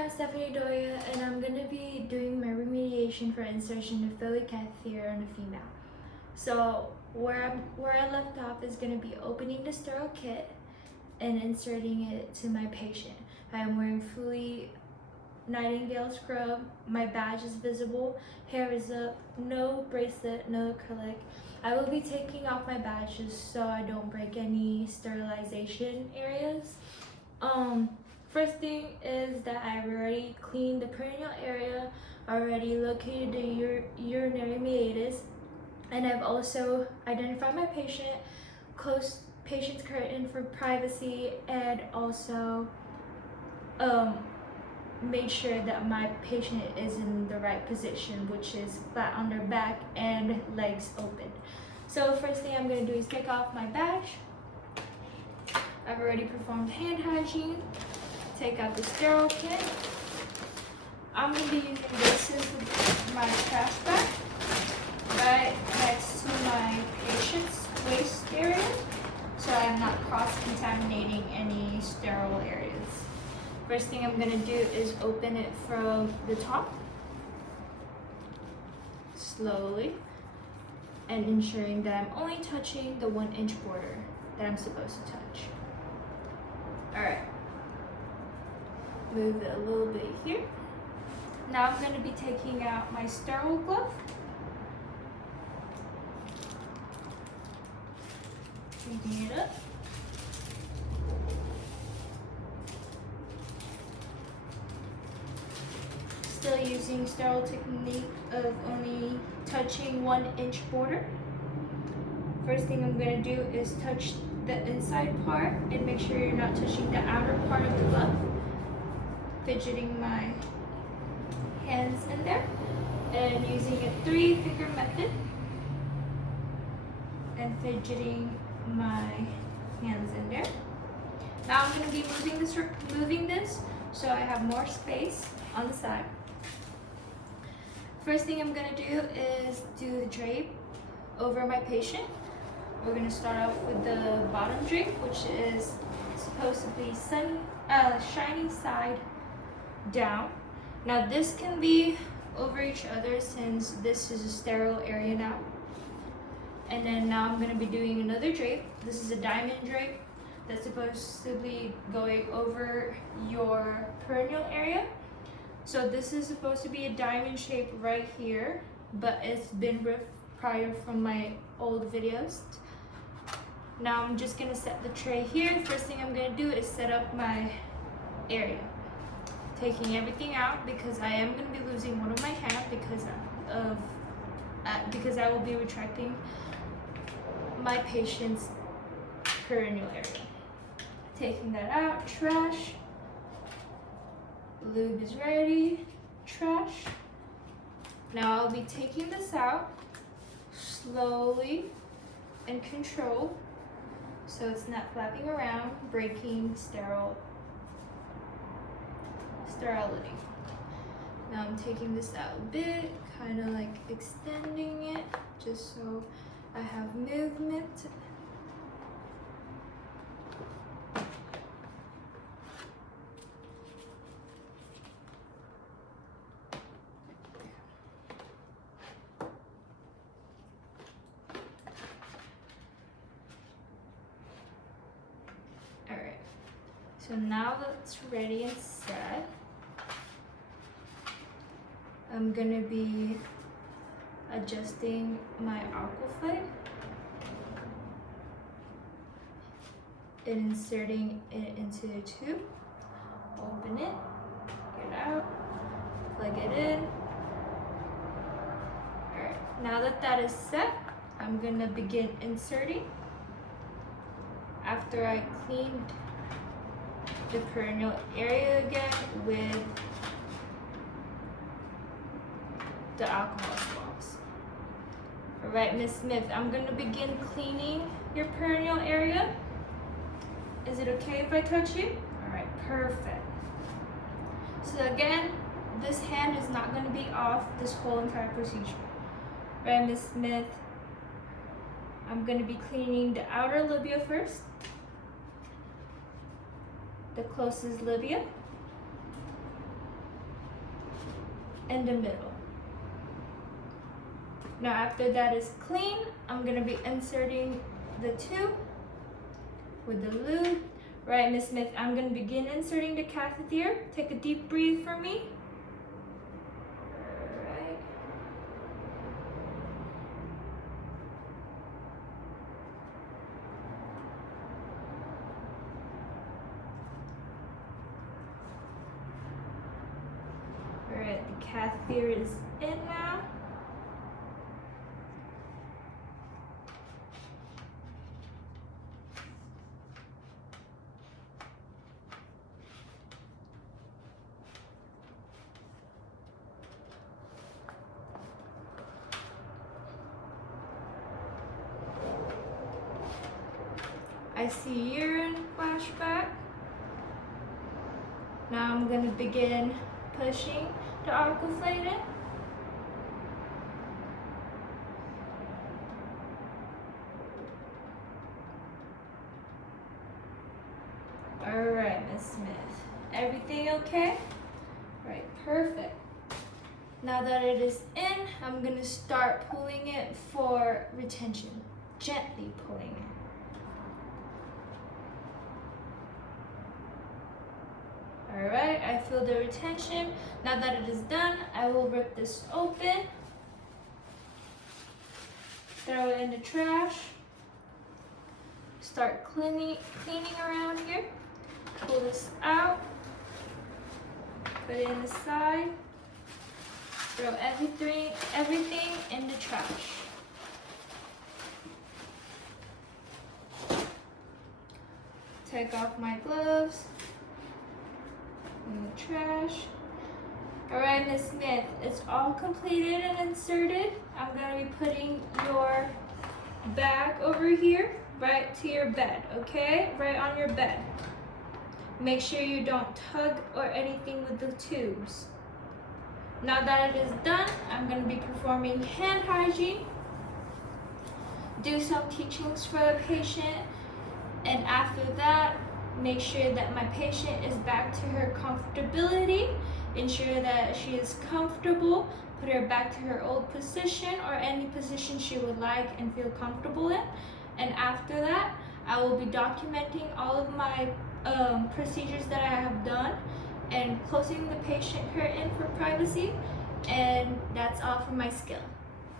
I'm Stephanie Doya, and I'm going to be doing my remediation for insertion of foley catheter on a female. So where I left off is going to be opening the sterile kit and inserting it to my patient. I am wearing fully Nightingale scrub, my badge is visible, hair is up, no bracelet, no acrylic. I will be taking off my badge just so I don't break any sterilization areas. First thing is that I've already cleaned the perineal area, already located the urinary meatus, and I've also identified my patient, closed patient's curtain for privacy, and also made sure that my patient is in the right position, which is flat on their back and legs open. So first thing I'm going to do is take off my badge. I've already performed hand hygiene. Take out the sterile kit. I'm going to be using this as my trash bag right next to my patient's waist area, so I'm not cross-contaminating any sterile areas. First thing I'm going to do is open it from the top, slowly, and ensuring that I'm only touching the 1-inch border that I'm supposed to touch. Alright. Move it a little bit here. Now I'm going to be taking out my sterile glove. Taking it up. Still using sterile technique of only touching 1-inch border. First thing I'm going to do is touch the inside part and make sure you're not touching the outer part of the glove. Fidgeting my hands in there and using a 3-finger method and fidgeting my hands in there. Now I'm going to be moving this so I have more space on the side. First thing I'm going to do is do the drape over my patient. We're going to start off with the bottom drape, which is supposed to be shiny side down. Now this can be over each other since this is a sterile area now. And then now I'm going to be doing another drape. This is a diamond drape that's supposed to be going over your perineal area. So this is supposed to be a diamond shape right here, but it's been ripped prior from my old videos. Now I'm just going to set the tray here. First thing I'm going to do is set up my area. Taking everything out because I am going to be losing one of my hands because I will be retracting my patient's perineal area. Taking that out, trash. Lube is ready, trash. Now I'll be taking this out slowly and controlled so it's not flapping around, breaking sterility. Now I'm taking this out a bit, kind of like extending it just so I have movement. Alright, so now that's ready and set. I'm gonna be adjusting my aquafit and inserting it into the tube. Open it, get it out, plug it in. Alright, now that that is set, I'm gonna begin inserting. After I cleaned the perineal area again with the alcohol swabs. Alright, Miss Smith, I'm going to begin cleaning your perineal area. Is it okay if I touch you? Alright, perfect. So again, this hand is not going to be off this whole entire procedure. Alright, Miss Smith, I'm going to be cleaning the outer labia first. The closest labia. in the middle. Now after that is clean, I'm gonna be inserting the tube with the lube. Right, Miss Smith, I'm gonna begin inserting the catheter. Take a deep breath for me. Alright. Alright, the catheter is in now. I see urine flashback. Now I'm going to begin pushing the aquaflate in. Alright, Miss Smith. Everything okay? Right, perfect. Now that it is in, I'm going to start pulling it for retention. Gently pulling it. Alright, I feel the retention. Now that it is done, I will rip this open. Throw it in the trash. Start cleaning around here. Pull this out. Put it in the side. Throw everything in the trash. Take off my gloves. In the trash. Alright, Miss Smith, it's all completed and inserted. I'm going to be putting your bag over here, right to your bed, okay? Right on your bed. Make sure you don't tug or anything with the tubes. Now that it is done, I'm going to be performing hand hygiene. Do some teachings for the patient, and after that, make sure that my patient is back to her comfortability. Ensure that she is comfortable. Put her back to her old position or any position she would like and feel comfortable in. And after that, I will be documenting all of my procedures that I have done and closing the patient curtain for privacy. And that's all for my skill.